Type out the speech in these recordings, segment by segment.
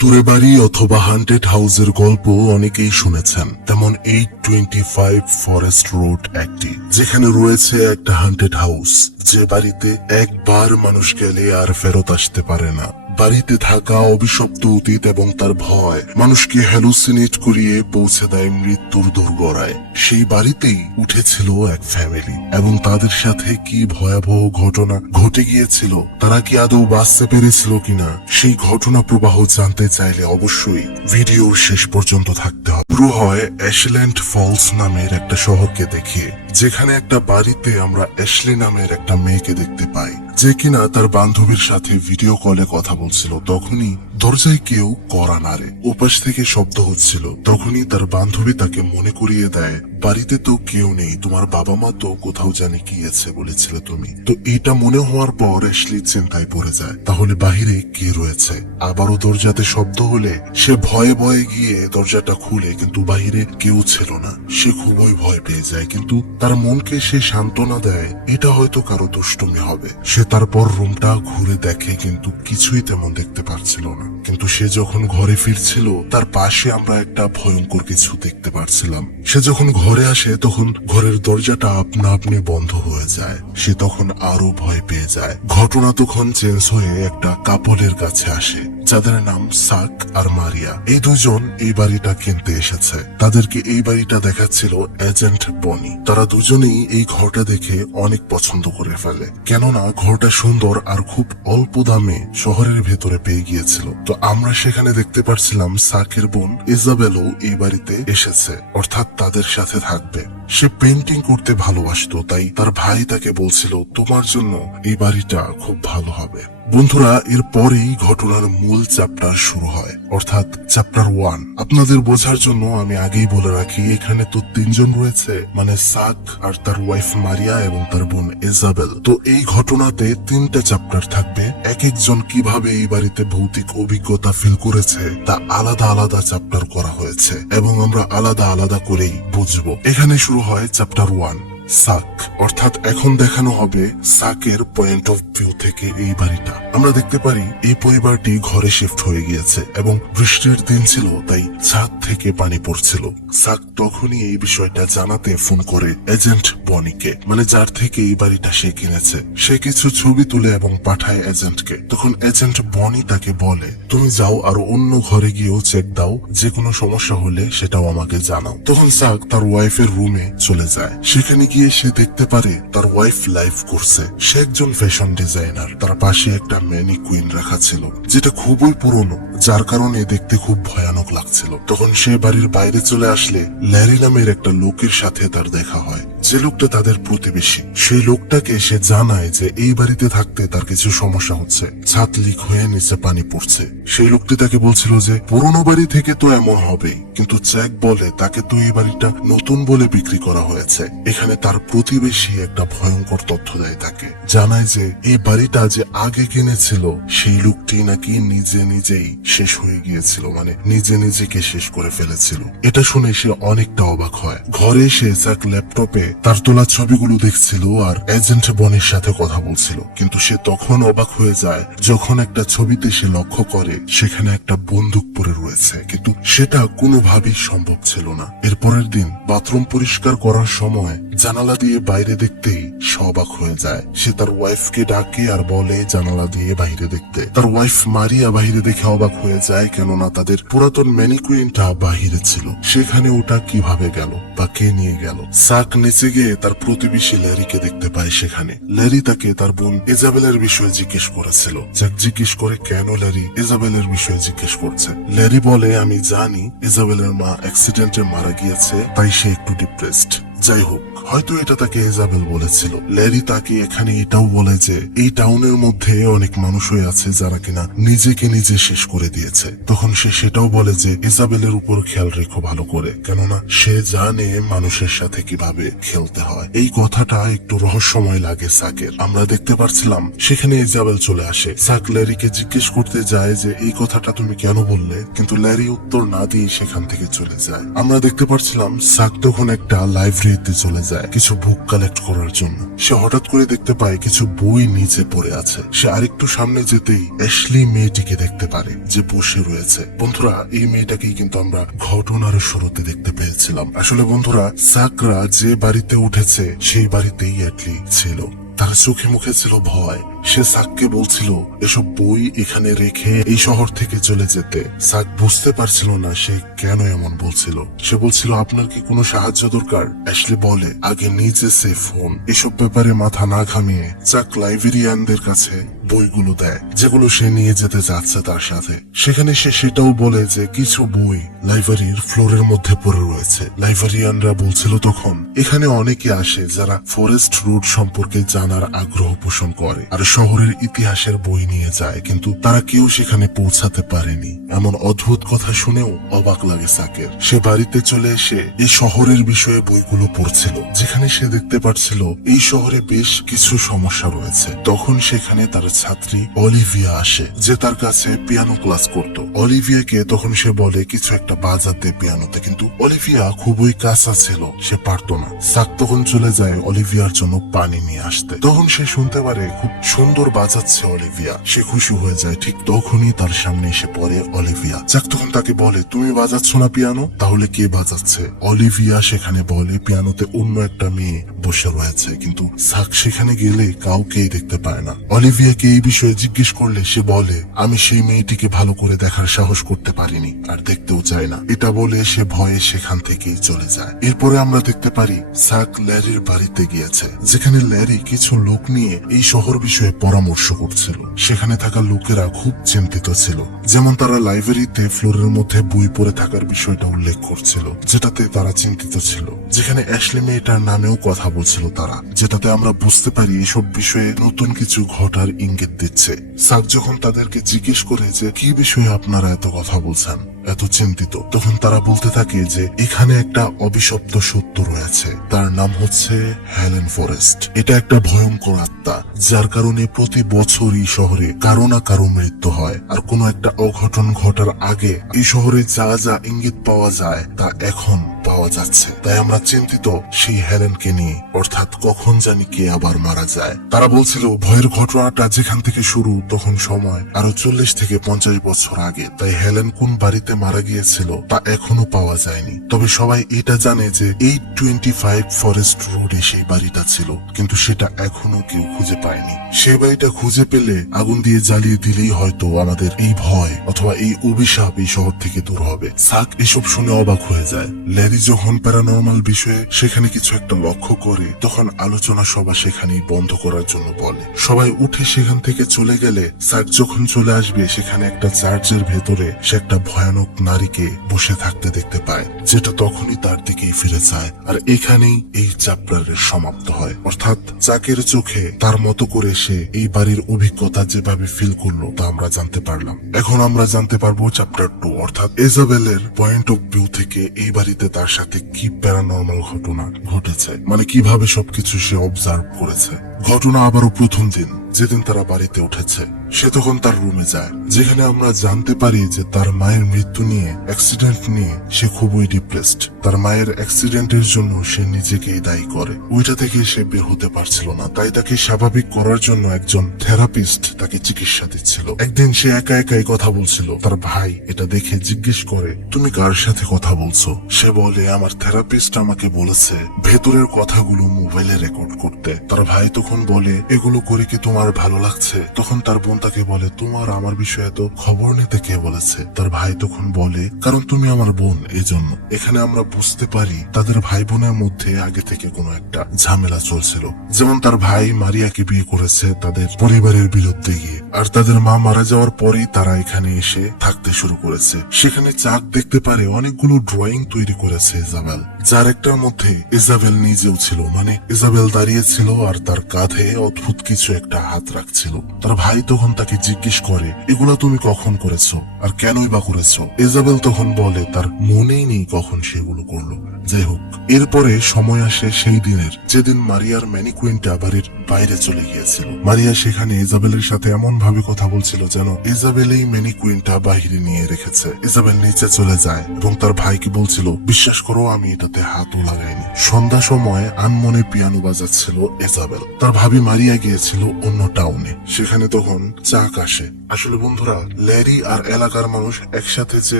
ভুতুরে বাড়ি অথবা হান্টেড হাউসের গল্প অনেকেই শুনেছেন। তেমন 825 ফরেস্ট রোড একটি, যেখানে রয়েছে একটা হান্টেড হাউস, যে বাড়িতে একবার মানুষ গেলে আর ফেরত আসতে পারে না। বাড়িতে থাকা অভিশপ্ত অতীত এবং তার ভয় মানুষকে হ্যালুসিনেট করিয়ে পৌঁছে দেয় মৃত্যুর দোরগোড়ায়। সেই বাড়িতেই উঠেছিল এক ফ্যামিলি, এবং তাদের সাথে কি ভয়াবহ ঘটনা ঘটে গিয়েছিল, তারা কি আদৌ বাঁচতে পেরেছিল কিনা, সেই ঘটনা প্রবাহ জানতে চাইলে অবশ্যই ভিডিওর শেষ পর্যন্ত থাকতে হবে। শুরু হয় অ্যাশল্যান্ড ফলস নামের একটা শহরকে দেখিয়ে, যেখানে একটা বাড়িতে আমরা অ্যাশলি নামের একটা মেয়েকে দেখতে পাই, যে কিনা তার বান্ধবীর সাথে ভিডিও কলে কথা বলছিল। তখনই দরজায় কেউ কড়া নাড়ে, ওপাশ থেকে শব্দ হচ্ছিল। তখনই তার বান্ধবী তাকে মনে করিয়ে দেয়, বাড়িতে তো কেউ নেই, তোমার বাবা মা তো কোথাও জানে গিয়েছে বলেছিলে তুমি। তো এটা মনে হওয়ার পর অ্যাশলি চিন্তায় পড়ে যায়, তাহলে বাহিরে কে রয়েছে। আবারও দরজাতে শব্দ হলে সে ভয়ে ভয়ে গিয়ে দরজাটা খুলে, কিন্তু বাহিরে কেউ ছিল না। সে খুবই ভয় পেয়ে যায়, কিন্তু তার মনকে সে সান্ত্বনা দেয়, এটা হয়তো কারো দুষ্টুমি হবে। সে তারপর রুমটা ঘুরে দেখে, কিন্তু কিছুই তেমন দেখতে পারছিল না। কিন্তু সে যখন ঘরে ফিরছিল, তার পাশে আমরা একটা ভয়ঙ্কর কিছু দেখতে পারছিলাম। সে যখন ঘরে আসে, তখন ঘরের দরজাটা আপনা আপনি বন্ধ হয়ে যায়। সে তখন আরো ভয় পেয়ে যায়। ঘটনা তখন চেঞ্জ হয়ে একটা কাপলের কাছে আসে, যাদের নাম সাক আর মারিয়া। এই দুজন এই বাড়িটা কিনতে এসেছে। তাদেরকে এই বাড়িটা দেখাচ্ছিল এজেন্ট বনি। তারা দুজনেই এই ঘরটা দেখে অনেক পছন্দ করে ফেলে, কেননা ঘরটা সুন্দর আর খুব অল্প দামে শহরের ভেতরে পেয়ে গিয়েছিল। তো আমরা সেখানে দেখতে পারছিলাম সাকের বোন ইজাবেলও এই বাড়িতে এসেছে, অর্থাৎ তাদের সাথে থাকবে। সে পেন্টিং করতে ভালোবাসতো, তাই তার ভাই তাকে বলছিল, তোমার জন্য এই বাড়িটা খুব ভালো হবে। বন্ধুরা, এর পরেই ঘটনার মূল চ্যাপ্টার শুরু হয়, অর্থাৎ চ্যাপ্টার 1। আপনাদের বোঝার জন্য আমি আগেই বলে রাখি, এখানে তো 3 জন রয়েছে, মানে সাক আর তার ওয়াইফ মারিয়া এবং তার বোন ইজাবেল। তো এই ঘটনাতে 3টা চ্যাপ্টার থাকবে। এক একজন কিভাবে এই বাড়িতে ভৌতিক অভিজ্ঞতা ফিল করেছে তা আলাদা আলাদা চ্যাপ্টার করা হয়েছে, এবং আমরা আলাদা আলাদা করেই বুঝবো। এখানে শুরু হয় চ্যাপ্টার 1, সাক। অর্থাৎ এখন দেখানো হবে সাকের পয়েন্ট অফ ভিউ থেকে এই বাড়িটা। আমরা দেখতে পারি এই পরিবারটি ঘরে শিফট হয়ে গিয়েছে, এবং বৃষ্টির দিন ছিল, তাই ছাদ থেকে পানি পড়ছিল। সাক তখনই এই বিষয়টা জানাতে ফোন করে এজেন্ট বনিকে, মানে যার থেকে এই বাড়িটা সে কিনেছে। সে কিছু ছবি তুলে এবং পাঠায় এজেন্টকে। তখন এজেন্ট বনি তাকে বলে, তুমি যাও আর অন্য ঘরে গিয়েও চেক দাও, যে কোনো সমস্যা হলে সেটাও আমাকে জানাও। তখন সাক তার ওয়াইফের রুমে চলে যায়। সেখানে গিয়ে সে দেখতে পারে তার ওয়াইফ লাইভ করছে। সে একজন ফ্যাশন ডিজাইনার। তার পাশে একটা ম্যানিকুইন রাখা ছিল, যেটা খুবই পুরনো, যার কারণে দেখতে খুব ভয়ানক লাগছিল। তখন সে বাড়ির বাইরে চলে আসলে ল্যারি নামের একটা লোকের সাথে তার দেখা হয়, যে লোকটা তাদের প্রতিবেশী। সেই লোকটাকে সে জানায় যে এই বাড়িতে থাকতে তার কিছু সমস্যা হচ্ছে, ছাদ লিক হয়ে নিচে পানি পড়ছে। সেই লোকটি তাকে বলছিল যে পুরনো বাড়ি থেকে তো এমন হবেই, কিন্তু জ্যাক বলে তাকে তো এই বাড়িটা নতুন বলে বিক্রি করা হয়েছে। এখানে তার প্রতিবেশী একটা ভয়ঙ্কর তথ্য দেয় তাকে, জানায় যে এই বাড়িটা যে আগে কিনেছিল সেই লোকটি নাকি নিজে নিজেই শেষ হয়ে গিয়েছিল, মানে নিজে নিজেকে শেষ করে ফেলেছিল। এটা শুনে সে অনেকটা অবাক হয়। ঘরে এসে জ্যাক ল্যাপটপে তার তোলা ছবিগুলো দেখছিল আর এজেন্ট বনির সাথে কথা বলছিল। কিন্তু সে তখন অবাক হয়ে যায় যখন একটা ছবিতে সে লক্ষ্য করে সেখানে একটা বন্দুক পড়ে রয়েছে, কিন্তু সেটা কোনোভাবেই সম্ভব ছিল না। এরপরের দিন বাথরুম পরিষ্কার করার সময় জানালা দিয়ে বাইরে দেখতেই সে অবাক হয়ে যায়। সে তার ওয়াইফকে ডাকে আর বলে জানালা দিয়ে বাইরে দেখতে। তার ওয়াইফ মারিয়া বাইরে দেখে অবাক হয়ে যায়, কেননা তাদের পুরাতন ম্যানিকুইনটা বাহিরে ছিল। সেখানে ওটা কিভাবে গেল বা কে নিয়ে গেল। সাক নিচে গিয়ে তার প্রতিবেশী ল্যারিকে দেখতে পায় সেখানে। ল্যারি তাকে তার বোন ইজাবেলের বিষয়ে জিজ্ঞেস করেছিল। জ্যাক জিজ্ঞেস করে কেন ল্যারি ইজাবেলের বিষয়ে জিজ্ঞেস করছে। ল্যারি বলে, আমি জানি ইজাবেলের মা অ্যাক্সিডেন্টে মারা গিয়েছে, তাই সে একটু ডিপ্রেসড। যাই হোক, হয়তো এটা তাকে ইজাবেল বলেছিল। ল্যারি তাকে এখানে এটাও বলে যে এই টাউনের মধ্যে অনেক মানুষ হয়ে আছে যারা কিনা নিজেকে নিজে শেষ করে দিয়েছে। তখন সে সেটাও বলে যে ইজাবেলের উপর খেয়াল রেখো ভালো করে, কেননা সে জানে মানুষের সাথে কিভাবে খেলতে হয়। এই কথাটা একটু রহস্যময় লাগে সাকের। আমরা দেখতে পাচ্ছিলাম সেখানে ইজাবেল চলে আসে। সাক ল্যারিকে জিজ্ঞেস করতে যায় যে এই কথাটা তুমি কেন বললে, কিন্তু ল্যারি উত্তর না দিয়ে সেখান থেকে চলে যায়। আমরা দেখতে পাচ্ছিলাম সাক তখন একটা লাইভ লাইব্রেরিতে চলে যায় কিছু বুক কালেক্ট করার জন্য। সে হঠাৎ করে দেখতে পায় কিছু বই নিচে পড়ে আছে। সে আরেকটু সামনে যেতেই অ্যাশলি মেয়েটিকে দেখতে পারে যে বসে রয়েছে। বন্ধুরা, এই মেয়েটাকেই কিন্তু আমরা ঘটনার শুরুতে দেখতে পেয়েছিলাম। আসলে বন্ধুরা, সাকরা যে বাড়িতে উঠেছে সেই বাড়িতেই অ্যাটলি ছিল। তার চোখে মুখে ছিল ভয়। সে সাককে বলছিল এসব বই এখানে রেখে এই শহর থেকে চলে যেতে। সাক বুঝতে পারছিল না সে কেন এমন বলছিল। সে বলছিল, আপনার কি কোনো সাহায্য দরকার? অ্যাশলি বলে, আগে নিজে সেফ হন। এসব ব্যাপারে মাথা না ঘামিয়ে সাক লাইব্রেরিয়ানদের কাছে বইগুলো দেয় যেগুলো সে নিয়ে যেতে যাচ্ছে তার সাথে। সেখানে সে সেটাও বলে যে কিছু বই লাইব্রেরির ফ্লোরের মধ্যে পড়ে রয়েছে। লাইব্রেরিয়ানরা বলছিল তখন, এখানে অনেকে আসে যারা ফরেস্ট রুট সম্পর্কে জানার আগ্রহ পোষণ করে আর শহরের ইতিহাসের বই নিয়ে যায়, কিন্তু তারা কেউ সেখানে পৌঁছাতে পারেনি। এমন অদ্ভুত কথা শুনেও অবাক লাগে সাকের। সে বাড়িতে চলে এসে এই শহরের বিষয়ে বইগুলো পড়ছিল, যেখানে সে দেখতে পাচ্ছিল এই শহরে বেশ কিছু সমস্যা রয়েছে। তখন সেখানে তার ছাত্রী অলিভিয়া আসে, যে তার কাছে পিয়ানো ক্লাস করত। অলিভিয়াকে তখন সে বলে কিছু একটা বাজাতে পিয়ানোতে, কিন্তু অলিভিয়া খুবই কাঁচা ছিল, সে পারত না। সাক তখন চলে যায় অলিভিয়ার জন্য পানি নিয়ে আসতে। তখন সে শুনতে পারে খুব সুন্দর বাজাচ্ছে অলিভিয়া। সে খুশি হয়ে যায়। ঠিক তখনই তার সামনে এসে পড়ে অলিভিয়া। সাক তখন তাকে বলে, তুমি বাজাচ্ছ না পিয়ানো? তাহলে কে বাজাচ্ছে? অলিভিয়া সেখানে বলে পিয়ানোতে অন্য একটা মেয়ে বসে রয়েছে, কিন্তু সাক সেখানে গেলে কাউকেই দেখতে পায় না। অলিভিয়াকে এই বিষয়ে জিজ্ঞেস করলে সে বলে, আমি সেই মেয়েটিকে ভালো করে দেখার সাহস করতে পারিনি আর দেখতেও চাই না। এটা বলে সে ভয়ে সেখান থেকেই চলে যায়। এরপরে আমরা দেখতে পারি সাক ল্যারির বাড়িতে গিয়েছে, যেখানে ল্যারি কিছু লোক নিয়ে এই শহর বিষয়ে পরামর্শ করছিল। সেখানে থাকা লোকেরা খুব চিন্তিত ছিল, যেমন তারা লাইব্রেরিতে ফ্লোরের মধ্যে বই পড়ে থাকার বিষয়টা উল্লেখ করছিল, যেটাতে তারা চিন্তিত ছিল। যেখানে অ্যাশলি মেয়েটার নামেও কথা বলছিল তারা, যেটাতে আমরা বুঝতে পারি এসব বিষয়ে নতুন কিছু ঘটার ইঙ্গিত দিচ্ছে। সাক যখন তাদেরকে জিজ্ঞেস করে যে কি বিষয়ে আপনারা এত কথা বলছেন, এত চিন্তিত, তখন তারা বলতে থাকে যে এখানে একটা অভিশপ্ত সত্য রয়েছে, তার নাম হচ্ছে হেলেন ফরেস্ট। এটা একটা ভয়ঙ্কর আত্মা, যার কারণে প্রতি বছরই শহরে কারো না কারো মৃত্যু হয়। আর কোনো একটা অঘটন ঘটার আগে এই শহরে যা যা ইঙ্গিত পাওয়া যায় তা এখন পাওয়া যাচ্ছে। তাই আমরা চিন্তিত সেই হেলেনকে নিয়ে, অর্থাৎ কখন জানি কে আবার মারা যায়। তারা বলছিল ভয়ের ঘটনাটা যেখান থেকে শুরু তখন সময় আরো 40 থেকে 50 বছর আগে। তাই হেলেন কোন বাড়িতে মারা গিয়েছিল তা এখনো পাওয়া যায়নি। তবে সবাই এটা জানে যে 825 ফরেস্ট রোডে সেই বাড়িটা ছিল, কিন্তু সেটা এখনো কেউ খুঁজে পায়নি। সেই বাড়িটা খুঁজে পেলে আগুন দিয়ে জ্বালিয়ে দিলেই হয়তো আমাদের এই ভয় অথবা এই অভিশাপ এই শহর থেকে দূর হবে। সাক এসব শুনে অবাক হয়ে যায়। ল্যারি যখন প্যারানর্মাল বিষয়ে সেখানে কিছু একটা লক্ষ্য করে, তখন আলোচনা সভা সেখানেই বন্ধ করার জন্য বলে। সবাই উঠে সেখান থেকে চলে গেলে সাক যখন চলে আসবে সেখানে একটা চার্চের ভেতরে সে একটা ভয়ানক নারীকে বসে থাকতে দেখতে পায়, যেটা তখনই তার দিকেই ফিরে যায়। আর এখানেই এই চ্যাপ্টারের সমাপ্ত হয়। অর্থাৎ চাকের চোখে তার মতো করে সে এই বাড়ির অভিজ্ঞতা যেভাবে ফিল করলো তা আমরা জানতে পারলাম। এখন আমরা জানতে পারবো চ্যাপ্টার 2, অর্থাৎ ইজাবেলের পয়েন্ট অফ ভিউ থেকে এই বাড়িতে তার সাথে কি প্যারানর্মাল ঘটনা ঘটেছে, মানে কিভাবে সবকিছু সে অবজার্ভ করেছে। ঘটনা আবারও প্রথম দিন, যেদিন তারা বাড়িতে উঠেছে। সে তখন তার রুমে যায়, যেখানে আমরা জানতে পারি যে তার মায়ের মৃত্যু নিয়ে, অ্যাক্সিডেন্ট নিয়ে সে খুবই ডিপ্রেসড। তার মায়ের অ্যাক্সিডেন্টের জন্য সে নিজেকেই দায়ী করে। ওইটা থেকে সে বের হতে পারছিল না, তাই তাকে স্বাভাবিক করার জন্য একজন থেরাপিস্ট তাকে চিকিৎসা দিচ্ছিল। একদিন সে একা একাই কথা বলছিল। তার ভাই এটা দেখে জিজ্ঞেস করে, তুমি কার সাথে কথা বলছো? সে বলে, আমার থেরাপিস্ট আমাকে বলেছে ভেতরের কথাগুলো মোবাইলে রেকর্ড করতে। তার ভাই তখন বলে, এগুলো করে কি তোমার ভালো লাগছে? তখন তার বোন তাকে বলে, তোমার আমার বিষয়ে তো খবর নিতে কে বলেছে? তার ভাই তখন বলে, কারণ তুমি আমার বোন, এই জন্য। এখানে আমরা বুঝতে পারি তাদের ভাই বোনের মধ্যে আগে থেকে কোনো একটা ঝামেলা চলছিল। যেমন তার ভাই মারিয়াকে বিয়ে করেছে তাদের পরিবারের বিরুদ্ধে গিয়ে, আর তাদের মা মারা যাওয়ার পরেই তারা এখানে এসে থাকতে শুরু করেছে। সেখানে চাক দেখতে পারে অনেকগুলো ড্রয়িং তৈরি করেছে ইজাবেল, যার একটার মধ্যে ইজাবেল নিজেও ছিল, মানে ইজাবেল দাঁড়িয়ে ছিল আর তার কাঁধে অদ্ভুত কিছু একটা হাত রাখছিল। তার ভাই তখন তাকে জিজ্ঞেস করে, এগুলা তুমি কখন করেছো আর কেনই বা করেছো? ইজাবেল তখন বলে তার মনেই নেই কখন সেগুলো করলো। যাই হোক, এরপরে সময় আসে সেই দিনের যেদিন মারিয়ার ম্যানিকুইনটা বাড়ির বাইরে চলে গিয়েছিল। মারিয়া সেখানে ইজাবেলের সাথে এমন ভাবে কথা বলছিল যেন ইজাবেল এই ম্যানিকুইনটা বাহিরে নিয়ে রেখেছে। ইজাবেল নিচে চলে যায় এবং তার ভাইকে বলছিল, বিশ্বাস করো আমি এটাতে হাতও লাগাইনি। সন্ধ্যা সময় আনমনে পিয়ানো বাজাচ্ছিল ইজাবেল। তার ভাবি মারিয়া গিয়েছিল অন্য টাউনে। সেখানে তখন চাক আসে। আসলে বন্ধুরা, ল্যারি আর এলাকার মানুষ একসাথে যে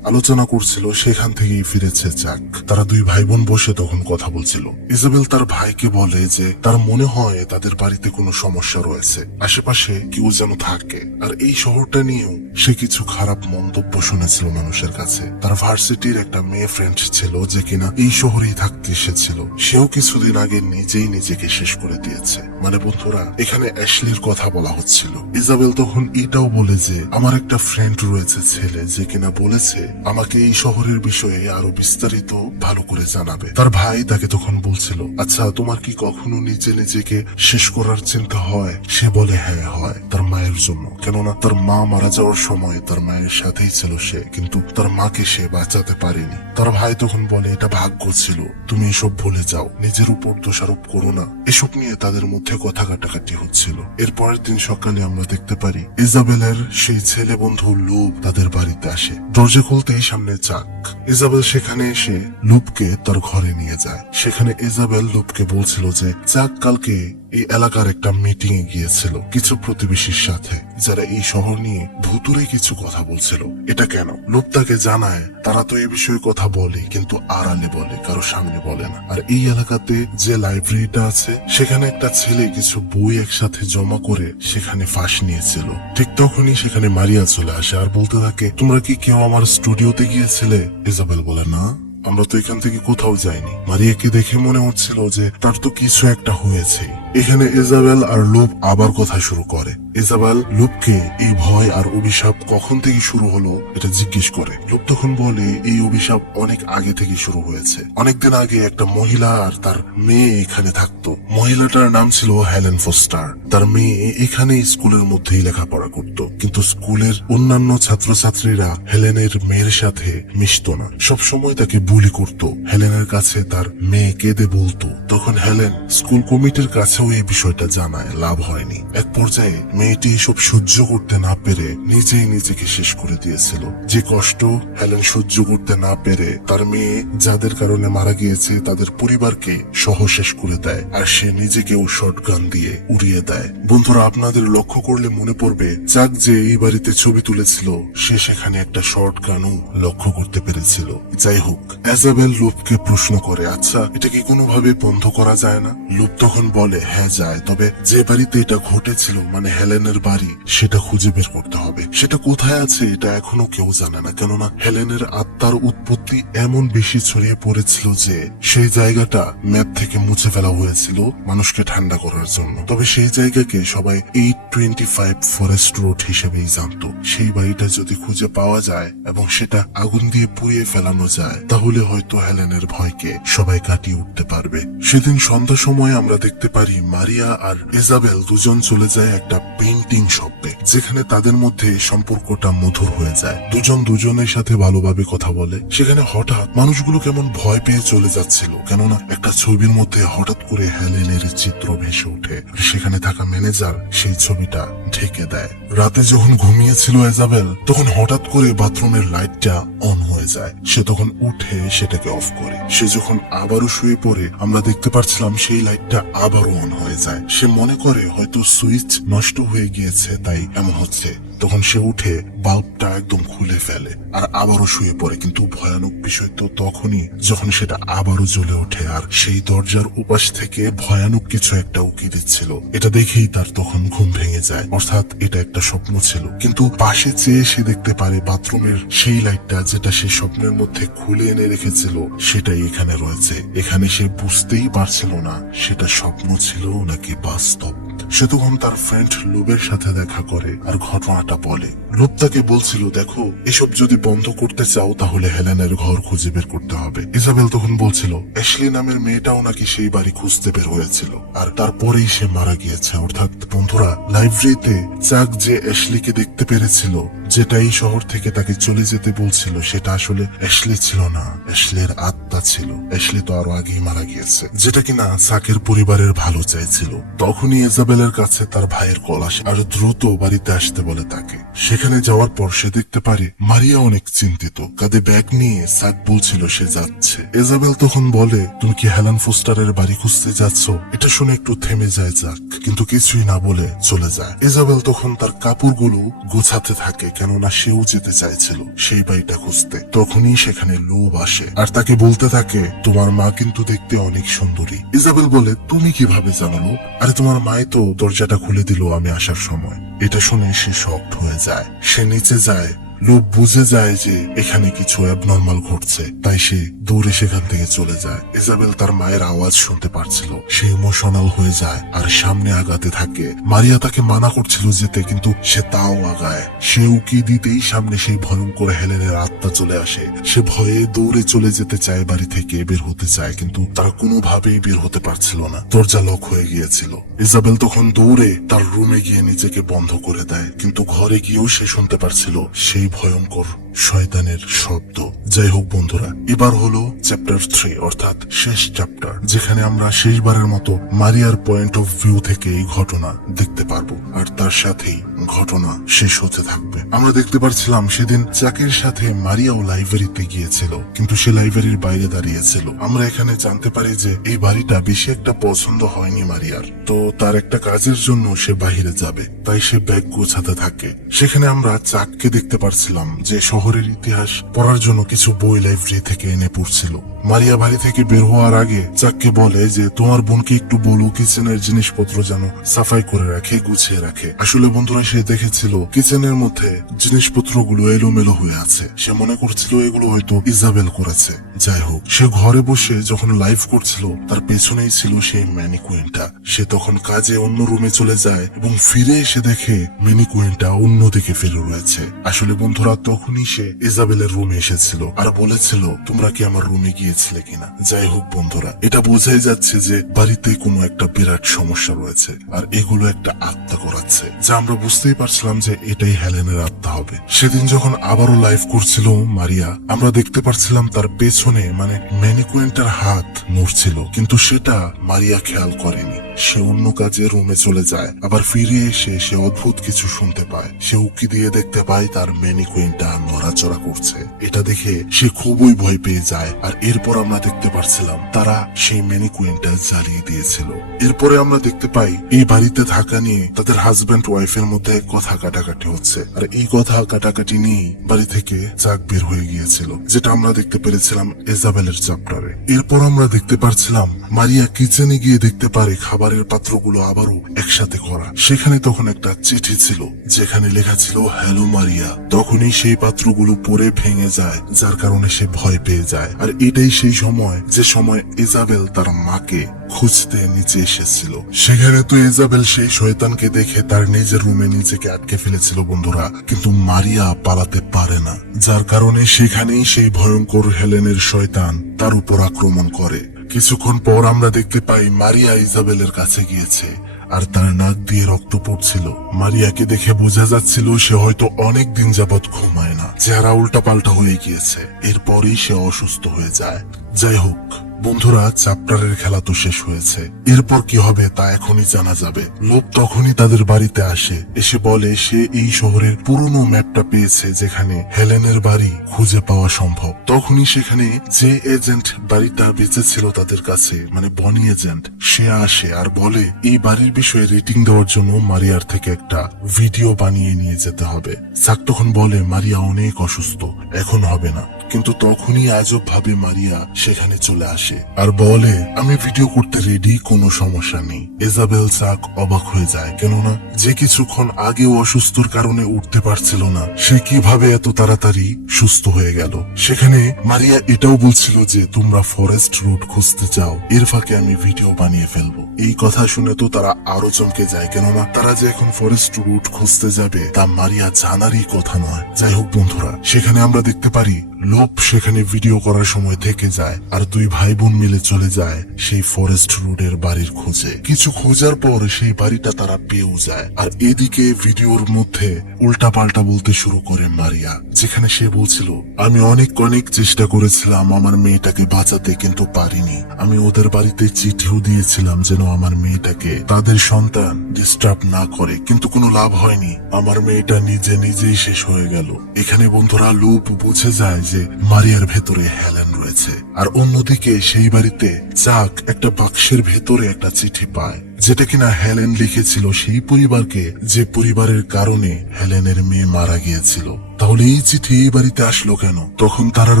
আলোচনা করছিল সেখান থেকেই ফিরেছে চাক। তারা দুই ভাই বোন বসে তখন কথা বলছিল। ইজাবেল তার ভাইকে বলে যে তার মনে হয় তাদের বাড়িতে কোনো সমস্যা রয়েছে, আশেপাশে কেউ যেন থাকে। আর এই শহরটা নিয়েও সে কিছু খারাপ মন্তব্য শুনেছিল মানুষের কাছে। তার ভার্সিটির একটা মেয়ে ফ্রেন্ড ছিল যে কিনা এই শহরেই থাকতে এসেছিল, সেও কিছুদিন আগে নিজেই নিজেকে শেষ করে দিয়েছে। মানে বন্ধুরা, এখানে অ্যাশলির কথা বলা হচ্ছিল। ইজাবেল তখন এটাও বলে যে আমার একটা ফ্রেন্ড রয়েছে ছেলে যে কিনা বলেছে আমাকে এই শহরের বিষয়ে আরো বিস্তারিত ভালো করে জানাবে। তার ভাই তাকে তখন বলছিল, আচ্ছা তোমার কি কখনো নিজে নিজেকে শেষ করার চিন্তা হয়? সে বলে হ্যাঁ হয়, তার মায়ের জন্য। কেননা তার মা মারা যাওয়ার সময় তার মায়ের সাথেই ছিল সে, কিন্তু তার মাকে সে বাঁচাতে পারেনি। তার ভাই তখন বলে এটা ভাগ্য ছিল, তুমি এসব ভুলে যাও, নিজের উপর দোষারোপ করো না। এসব নিয়ে তাদের মধ্যে কথা কাটাকাটি হচ্ছিল। এর পরের দিন সকালে আমরা দেখতে পারি ইজাবেলের সেই ছেলে বন্ধু লুপ তাদের বাড়িতে আসে। দরজা খুলতেই সামনে চাক। ইজাবেল সেখানে এসে লুপকে তার ঘরে নিয়ে যায়। সেখানে ইজাবেল লুপকে বলছিল যে চাক কালকে এই এলাকার একটা মিটিং এ গিয়েছিল কিছু প্রতিবেশীর সাথে, যারা এই শহর নিয়ে ভুতুরে কিছু কথা বলছিল। এটা কেন? লুপ তাকে জানায় তারা তো এই বিষয়ে কথা বলে, কিন্তু আড়ালে বলে, কারো সামনে বলে না। আর এই এলাকাতে যে লাইব্রেরিটা আছে সেখানে একটা ছেলে কিছু বই একসাথে জমা করে সেখানে ফাঁস নিয়েছিল। ঠিক তখনই সেখানে মারিয়া চলে আসে আর বলতে থাকে, তোমরা কি কেউ আমার স্টুডিওতে গিয়েছিলে? ইজাবেল বলে, না, আমরা তো এখান থেকে কোথাও যাইনি। মারিয়াকে দেখে মনে হচ্ছিল যে তার তো কিছু একটা হয়েছে। এখানে ইজাবেল আর লুপ আবার কথা শুরু করে। ইজাবেল লুপকে এই ভয় আর অভিশাপ কখন থেকে শুরু হলো এটা জিজ্ঞেস করে। লুপ তখন বলে এই অভিশাপ অনেক আগে থেকে শুরু হয়েছে। অনেকদিন আগে একটা মহিলা আর তার মেয়ে এখানে থাকতো। মহিলাটার নাম ছিল হেলেন ফস্টার। তার মেয়ে এখানে স্কুলের মধ্যেই লেখাপড়া করত, কিন্তু স্কুলের অন্যান্য ছাত্রছাত্রীরা হেলেনের মেয়ের সাথে মিশত না, সবসময় তাকে বুলি করত। হেলেনের কাছে তার মেয়ে কেঁদে বলতো। তখন হেলেন স্কুল কমিটির কাছেও এই বিষয়টা জানায়, লাভ হয়নি। এক পর্যায়ে মেয়েটি এসব সহ্য করতে না পেরে নিজেই নিজেকে শেষ করে দিয়েছিল। যে কষ্ট হেলেন সহ্য করতে না পেরে তার মেয়ে যাদের কারণে মারা গিয়েছে তাদের পরিবারকে সহ শেষ করে দেয়, আর সে নিজেকেও শটগান দিয়ে উড়িয়ে দেয়। বন্ধুরা, আপনাদের লক্ষ্য করলে মনে পড়বে চাক যে এই বাড়িতে ছবি তুলেছিল সে সেখানে একটা শটগানও লক্ষ্য করতে পেরেছিল। যাই হোক, ইজাবেল লুপকে প্রশ্ন করে, আচ্ছা এটা কি কোনোভাবে বন্ধ করা যায় না? লুপ তখন বলে, হ্যাঁ যায়, তবে যে বাড়িতে এটা ঘটেছিল মানে হেলেনের বাড়ি সেটা খুঁজে বের করতে হবে। সেটা কোথায় আছে এটা এখনো কেউ জানে না, কেননা হেলেনের আত্মার উৎপত্তি এমন বেশি ছড়িয়ে পড়েছিল যে সেই জায়গাটা ম্যাপ থেকে মুছে ফেলা হয়েছিল মানুষকে ঠান্ডা করার জন্য। তবে সেই জায়গাকে সবাই 825 ফরেস্ট রোড হিসেবেই জানতো। সেই বাড়িটা যদি খুঁজে পাওয়া যায় এবং সেটা আগুন দিয়ে পুড়িয়ে ফেলানো যায় তাহলে হয়তো হেলেনের ভয়কে সবাই কাটিয়ে উঠতে পারবে। সেদিন সন্ধ্যা সময় আমরা দেখতে পারি মারিয়া আর ইজাবেল দুজন চলে যায় একটা পেইন্টিং শপে, যেখানে তাদের মধ্যে সম্পর্কটা মধুর হয়ে যায়। দুজন দুজনের সাথে ভালোভাবে কথা বলে। সেখানে হঠাৎ মানুষগুলো কেমন ভয় পেয়ে চলে যাচ্ছিল, কেননা একটা ছবির মধ্যে হঠাৎ করে হেলেনের চিত্র ভেসে ওঠে। সেখানে থাকা ম্যানেজার সেই ছবিটা ঢেকে দেয়। রাতে যখন ঘুমিয়েছিল ইজাবেল তখন হঠাৎ করে বাথরুমের লাইটটা অন হয়ে যায়। সে তখন উঠে সেটাকে অফ করে। সে যখন আবারও শুয়ে পড়ে আমরা দেখতে পাচ্ছিলাম সেই লাইটটা আবারও অন হয়ে যায়। সে মনে করে হয়তো সুইচ নষ্ট হয়ে গিয়েছে তাই এমন হচ্ছে। তখন সে উঠে বাল্বটা একদম খুলে ফেলে আর আবারও শুয়ে পড়ে। কিন্তু ভয়ানক বিষয় তো তখনই যখন সেটা আবারও জ্বলে ওঠে আর সেই দরজার উপাস থেকে ভয়ানক কিছু একটা উকি দিচ্ছিল। এটা দেখেই তার তখন ঘুম ভেঙে যায়, অর্থাৎ এটা একটা স্বপ্ন ছিল। কিন্তু পাশে চেয়ে সে দেখতে পারে বাথরুমের সেই লাইটটা যেটা সে স্বপ্নের মধ্যে খুলে এনে রেখেছিল সেটাই এখানে রয়েছে। এখানে সে বুঝতেই পারছিল না সেটা স্বপ্ন ছিল নাকি বাস্তব। সে তখন তার ফ্রেন্ড লুবের সাথে দেখা করে আর ঘটনাটা বলে। লুব তাকে বলছিল, দেখো এসব যদি বন্ধ করতে চাও তাহলে হেলেনের ঘর খুঁজে বের করতে হবে। ইজাবেল তখন বলছিল অ্যাশলি নামের মেয়েটাও নাকি সেই বাড়ি খুঁজতে বের হয়েছিল আর তারপরেই সে মারা গিয়েছে। অর্থাৎ বন্ধুরা, লাইব্রেরিতে চাক যে অ্যাশলিকে দেখতে পেরেছিল, যেটা এই শহর থেকে তাকে চলে যেতে বলছিল, সেটা আসলে অ্যাশলি ছিল না, অ্যাশলির আত্মা ছিল। অ্যাশলি তো আরো আগেই মারা গিয়েছে, যেটা কিনা চাকের পরিবারের ভালো চাইছিল। তখনই ইজাবেলের কাছে তার ভাইয়ের কল আসে আর দ্রুত বাড়িতে আসতে বলে তাকে। সেখানে যাওয়ার পর সে দেখতে পারে মারিয়া অনেক চিন্তিত, কাঁধে ব্যাগ নিয়ে চাক বলছিল সে যাচ্ছে। ইজাবেল তখন বলে, তুমি কি হেলেন ফোস্টারের বাড়ি খুঁজতে যাচ্ছ? এটা শুনে একটু থেমে যায় চাক, কিন্তু কিছুই না বলে চলে যায়। ইজাবেল তখন তার কাপড়গুলো গোছাতে থাকে, কেননা সেও যেতে চাইছিল সেই বাড়িটা খুঁজতে। তখনই সেখানে লোভ আসে আর তাকে বলতে থাকে, তোমার মা কিন্তু দেখতে অনেক সুন্দরী। ইজাবেল বলে, তুমি কিভাবে জানো লোভ? আরে তোমার মাই তো দরজাটা খুলে দিল আমি আসার সময়। এটা শুনে সে শকড হয়ে যায়। সে নিচে যায়। লোভ বুঝে যায় যে এখানে কিছু অ্যাবনর্মাল ঘটছে, তাই সে দৌড়ে সেখান থেকে চলে যায়। ইজাবেল তার মায়ের আওয়াজ শুনতে পারছিল। সে ইমোশনাল হয়ে যায় আর সামনে আগাতে থাকে। মারিয়া তাকে মানা করছিল যেতে, কিন্তু সে তাও আগায়। সে উকি দিতেই সামনে সেই ভয়ঙ্কর হেলেনের আত্মা চলে আসে। সে ভয়ে দৌড়ে চলে যেতে চায়, বাড়ি থেকে বের হতে চায়, কিন্তু তারা কোনোভাবেই বের হতে পারছিল না, দরজা লক হয়ে গিয়েছিল। ইজাবেল তখন দৌড়ে তার রুমে গিয়ে নিজেকে বন্ধ করে দেয়, কিন্তু ঘরে গিয়েও সে শুনতে পারছিল সেই ভয়ঙ্কর শয়তানের শব্দ। যাই হোক বন্ধুরা, এবার হলো চ্যাপ্টার 3 অর্থাৎ শেষ চ্যাপ্টার, যেখানে আমরা শেষবারের মতো মারিয়ার পয়েন্ট অফ ভিউ থেকে এই ঘটনা দেখতে পারবো আর তার সাথেই ঘটনা শেষ হতে থাকবে। আমরা দেখতে পারছিলাম সেদিন চাকের সাথে মারিয়াও লাইব্রেরিতে গিয়েছিল, কিন্তু সে লাইব্রেরির বাইরে দাঁড়িয়েছিল। আমরা এখানে জানতে পারি যে এই বাড়িটা বেশি একটা পছন্দ হয়নি মারিয়ার, তো তার একটা কাজের জন্য সে বাহিরে যাবে, তাই সে ব্যাগ গোছাতে থাকে। সেখানে আমরা চাককে দেখতে পারছিলাম যে শহরের ইতিহাস পড়ার জন্য কিছু বই লাইব্রেরি থেকে এনে পড়ছিল। মারিয়া বাড়ি থেকে বের হওয়ার আগে চাককে বলে যে তোমার বোনকে একটু বলো কিচেনের জিনিসপত্র যেন সাফাই করে রাখে, গুছিয়ে রাখে। আসলে বন্ধুরা, সে দেখেছিল কিচেনের মধ্যে জিনিসপত্রগুলো এলোমেলো হয়ে আছে। সে মনে করছিল এগুলো হয়তো ইজাবেল করেছে। যাই হোক, সে ঘরে বসে যখন লাইভ করছিল তার পেছনেই ছিল সেই ম্যানিকুইনটা। সে তখন কাজে অন্য রুমে চলে যায় এবং ফিরে এসে দেখে ম্যানিকুইনটা অন্যদিকে ফিরে রয়েছে। আসলে বন্ধুরা, তখনই সে ইজাবেলের রুমে এসেছিল আর বলেছিল তোমরা কি আমার রুমে গিয়েছিলে কিনা। যাই হোক বন্ধুরা, এটা বোঝাই যাচ্ছে যে বাড়িতে কোনো একটা বিরাট সমস্যা রয়েছে আর এগুলো একটা আত্মা করাচ্ছে, যা আমরা বুঝতেই পারছিলাম যে এটাই হেলেনের আত্মা হবে। সেদিন যখন আবারও লাইভ করছিল মারিয়া, আমরা দেখতে পারছিলাম তার পেছনে মানে ম্যানিকুইনটার হাত নড়ছিল, কিন্তু সেটা মারিয়া খেয়াল করেনি। সে অন্য কাজে রুমে চলে যায়। আবার ফিরে এসে সে অদ্ভুত কিছু শুনতে পায়। সে উকি দিয়ে দেখতে পায় তার ম্যানিকুইনটা নড়াচড়া করছে। এটা দেখে সে খুবই ভয় পেয়ে যায়। আর এরপর আমরা দেখতে পারছিলাম তারা সেই ম্যানিকুইনটা জ্বালিয়ে দিয়েছিল। এরপরে আমরা দেখতে পাই এই বাড়িতে থাকা নিয়ে তাদের হাজব্যান্ড ওয়াইফের মধ্যে কথা কাটাকাটি হচ্ছে, আর এই কথা কাটাকাটি নিয়ে বাড়ি থেকে চাক বের হয়ে গিয়েছিল, যেটা আমরা দেখতে পেরেছিলাম ইজাবেলের চ্যাপ্টারে। এরপর আমরা দেখতে পারছিলাম মারিয়া কিচেনে গিয়ে দেখতে পারে খাবারের পাত্রগুলো আবারও একসাথে করা। সেখানে তখন একটা চিঠি ছিল যেখানে লেখা ছিল হ্যালো মারিয়া। তখনই সেই পাত্রগুলো পড়ে ভেঙে যায়, যার কারণে সে ভয় পেয়ে যায়। আর এটাই সেই সময় যে সময় ইজাবেল তার মাকে খুঁজতে নিচে এসেছিল। সেখানে তো ইজাবেল সেই শয়তানকে দেখে তার নিজের রুমে নিজেকে আটকে ফেলেছিল বন্ধুরা, কিন্তু মারিয়া পালাতে পারে না, যার কারণে সেখানেই সেই ভয়ঙ্কর হেলেনের শয়তান তার উপর আক্রমণ করে। কিছুক্ষণ পর আমরা দেখতে পাই মারিয়া ইজাবেলের কাছে গিয়েছে আর তার নাক দিয়ে রক্ত পড়ছিল। মারিয়াকে দেখে বোঝা যাচ্ছিল সে হয়তো অনেক দিন যাবৎ ঘুমায় না, চেহারা উল্টা পাল্টা হয়ে গিয়েছে। এরপরই সে অসুস্থ হয়ে যায়। যাই হোক বন্ধুরা, চ্যাপ্টারের খেলা তো শেষ হয়েছে। এরপর কি হবে তা এখনই জানা যাবে। লোভ তখনই তাদের বাড়িতে আসে, এসে বলে সে এই শহরের পুরনো ম্যাপটা পেয়েছে যেখানে হেলেনের বাড়ি খুঁজে পাওয়া সম্ভব। তখনই সেখানে যে এজেন্ট বাড়িটা বেঁচেছিল তাদের কাছে, মানে বনি এজেন্ট, সে আসে আর বলে এই বাড়ির বিষয়ে রেটিং দেওয়ার জন্য মারিয়ার থেকে একটা ভিডিও বানিয়ে নিয়ে যেতে হবে। সাক তখন বলে মারিয়া অনেক অসুস্থ, এখন হবে না, কিন্তু তখনই আজব ভাবে মারিয়া সেখানে চলে আসে আর বলে আমি ভিডিও করতে রেডি, কোনো সমস্যা নেই। ইজাবেল চাক অবাক হয়ে যায়, কেননা যে কিছুক্ষণ আগেও অসুস্থর কারণে উঠতে পারছিল না সে কিভাবে এত তাড়াতাড়ি সুস্থ হয়ে গেল। সেখানে মারিয়া এটাও বলছিল যে তোমরা ফরেস্ট রুট খুঁজতে চাও, এর ফাঁকে আমি ভিডিও বানিয়ে ফেলবো। এই কথা শুনে তো তারা আরো চমকে যায়, কেননা তারা যে এখন ফরেস্ট রুট খুঁজতে যাবে তা মারিয়া জানারই কথা নয়। যাই হোক বন্ধুরা, সেখানে আমরা দেখতে পারি লোভ সেখানে ভিডিও করার সময় থেকে যায় আর দুই ভাই বোন মিলে চলে যায় সেই ফরেস্ট রুটের বাড়ির খোঁজে। কিছু খোঁজার পর সেই বাড়িটা তারা পেয়েও যায় আর এদিকে ভিডিওর মধ্যে উল্টা পাল্টা বলতে শুরু করে মারিয়া, যেখানে সে বলছিল আমি অনেক চেষ্টা করেছিলাম আমার মেয়েটাকে বাঁচাতে, কিন্তু পারিনি। আমি ওদের বাড়িতে চিঠিও দিয়েছিলাম যেন আমার মেয়েটাকে তাদের সন্তান ডিস্টার্ব না করে, কিন্তু কোনো লাভ হয়নি। আমার মেয়েটা নিজেই শেষ হয়ে গেল। এখানে বন্ধুরা লোভ বুঝে যায় যে মারিয়ার ভেতরে হেলেন রয়েছে। আর অন্যদিকে সেই বাড়িতে চাক একটা বাক্সের ভেতরে একটা চিঠি পায়, যেটা কিনা হেলেন লিখেছিল সেই পরিবারকে, যে পরিবারের কারণে হেলেনের মেয়ে মারা গিয়েছিল। তাহলে এই চিঠি এই বাড়িতে আসলো কেন? তখন তার আর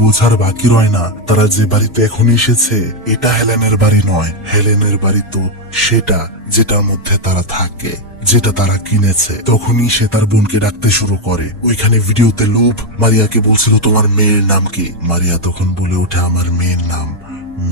বোঝার বাকি রয় না, তারা যে বাড়িতে এখন এসেছে এটা হেলেনের বাড়ি নয়, হেলেনের বাড়ি তো সেটা যেটার মধ্যে তারা থাকে, যেটা তারা কিনেছে। তখনই সে তার বোনকে ডাকতে শুরু করে। ওইখানে ভিডিওতে লোভ মারিয়াকে বলছিল তোমার মেয়ের নাম কি? মারিয়া তখন বলে ওঠে আমার মেয়ের নাম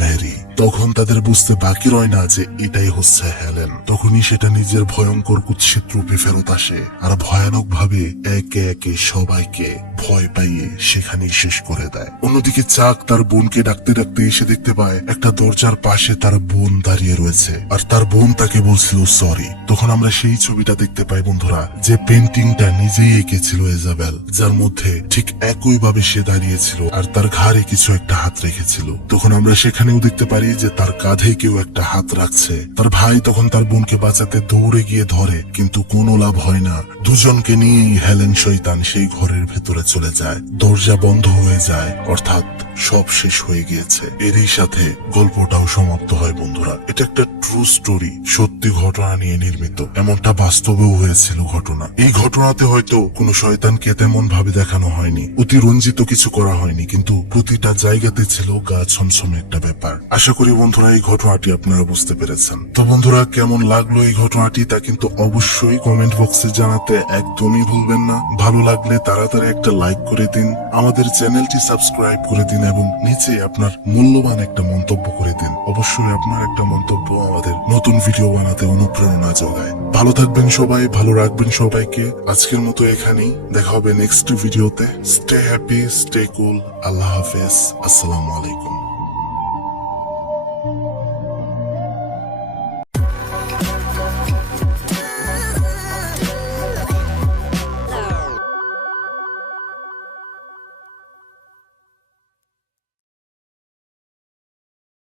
ম্যারি। তখন তাদের বুঝতে বাকি রয় না যে এটাই হচ্ছে হেলেন। তখনই সেটা নিজের ভয়ঙ্কর কুৎসিত রূপে ফেরত আসে আর ভয়ানক ভাবে একে একে সবাইকে ভয় পাইয়ে সেখানেই শেষ করে দেয়। অন্যদিকে চাক তার বোনকে ডাকতে ডাকতে এসে দেখতে পায় একটা দরজার পাশে তার বোন দাঁড়িয়ে রয়েছে আর তার বোন তাকে বলছিল সরি। তখন আমরা সেই ছবিটা দেখতে পাই বন্ধুরা, যে পেন্টিংটা নিজেই এঁকেছিল ইজাবেল, যার মধ্যে ঠিক একই ভাবে সে দাঁড়িয়েছিল আর তার ঘাড়ে কিছু একটা হাত রেখেছিল। তখন আমরা সেখানেও দেখতে পারি যে তার কাঁধে কেউ একটা হাত রাখছে। তার ভাই তখন তার বোনকে বাঁচাতে দৌড়ে গিয়ে ধরে, কিন্তু কোনো লাভ হয় না। দুজনকে নিয়েই হেলেন শয়তান সেই ঘরের ভেতরে চলে যায়। দরজা বন্ধ হয়ে যায়, অর্থাৎ সব শেষ হয়ে গিয়েছে। এরই সাথে গল্পটাও সমাপ্ত হয় বন্ধুরা। এটা একটা ট্রু স্টোরি, সত্যি ঘটনা নিয়ে নির্মিত। এমনটা বাস্তবেও হয়েছিল ঘটনা। এই ঘটনাতে হয়তো কোনো শয়তানকে তেমন ভাবে দেখানো হয়নি, অতিরঞ্জিত কিছু করা হয়নি, কিন্তু প্রতিটা জায়গাতে ছিল গা ছমছমে একটা ব্যাপার। আশা করি বন্ধুরা এই ঘটনাটি আপনারা বুঝতে পেরেছেন। তো বন্ধুরা কেমন লাগলো এই ঘটনাটি তা কিন্তু অবশ্যই কমেন্ট বক্সে জানাতে একদমই ভুলবেন না। ভালো লাগলে তাড়াতাড়ি একটা লাইক করে দিন, আমাদের চ্যানেলটি সাবস্ক্রাইব করে দিন এবং নিচে আপনার মূল্যবান একটা মন্তব্য করে দিন। অবশ্যই আপনার একটা মন্তব্য আমাদের নতুন ভিডিও বানাতে অনুপ্রেরণা যোগায়। ভালো থাকবেন সবাই, ভালো রাখবেন সবাইকে। আজকের মতো এখানেই, দেখা হবে নেক্সট ভিডিওতে। Stay happy, stay cool. আল্লাহ হাফেজ, আসসালামু আলাইকুম।